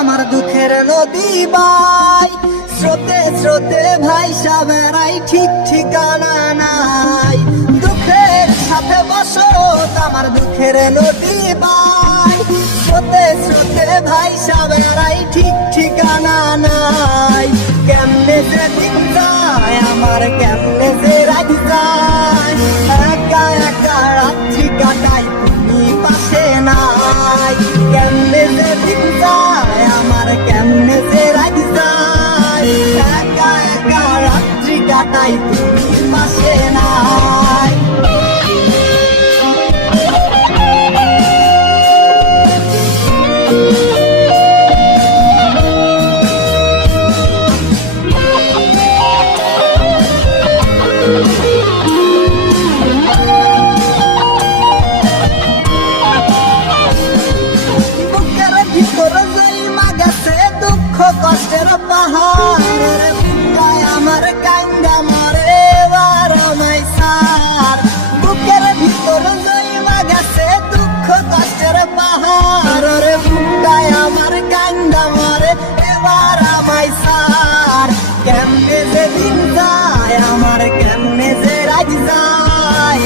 আমার দুঃখের নদী বাই স্রোতে স্রোতে ভাইসা বেড়াই, ঠিক ঠিকানা নাই। দুঃখের সাথে বসত আমার দুঃখের নদী বাই স্রোতে স্রোতে ভাইসা বেড়াই, ঠিক ঠিকানা নাই। কেমনে যে দিন যায় আমার, কেমনে যে রাত যায়, একা একা রাত্রি কাটাই তুমি পাশে নাই। কেমনে যে দিন যায় আমার, কেমনে যে রাত যায়, একা একা রাত্রি কাটাই তুমি পাশে নাই। কষ্টের পাহাড় আমার কান্দা মরে বারমাই সার, বুকের ভিতর জৈমা গেছে দুঃখ কষ্টের পাহাড় রে, বুকটায় আমার কান্দা মরে এবার আমায় সার। কেমনে যে দিন যায় আমার, কেমনে যে রাত যায়,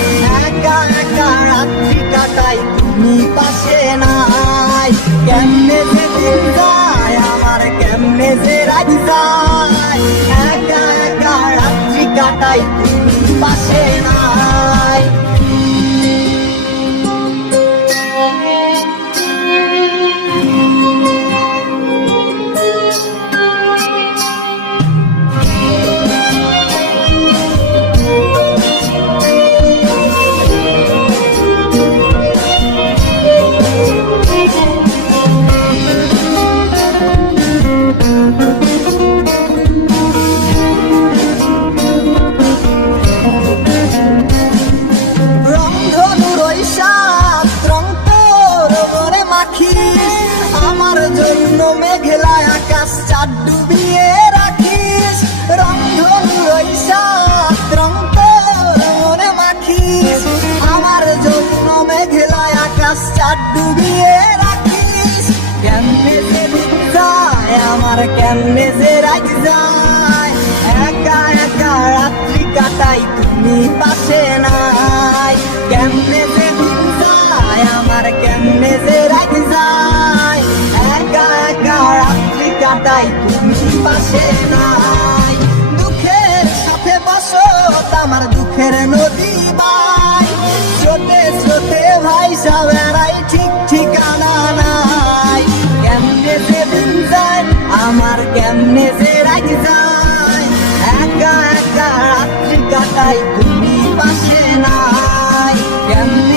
একা একা রাত্রি কাটাই তুমি পাশে নাই। কেমনে যে দিন যায় আমার, কেমনে যে রাত যায়, একা একা রাত্রি কাটাই তুমি পাশে নাই। আমার জন্য মেঘলা আকাশ চাঁদ ডুবিয়ে রাখিস, রংধনুর ওই সাত রং তোর মনে মাখিস। আমার জন্য মেঘলা আকাশ চাঁদ ডুবিয়ে রাখিস। কেমনে যে দিন যায় আমার, কেমনে যে রাত যায়, একা একা রাত্রি কাটাই তুমি পাশে নাই। কেমনে যে দিন যায় আমার, কেমনে যে রাত যায়, একা একা রাত্রি কাটাই তুমি পাশে নাই। দুঃখের সাথে বসত আমার দুঃখের নদী বাই স্রোতে স্রোতে ভাইসা বেড়াই, ঠিক ঠিকানা নাই। কেমনে যে দিন যায় আমার, কেমনে যে রাত যায়, একা একা রাত্রি কাটাই তুমি পাশে নাই। কেমনে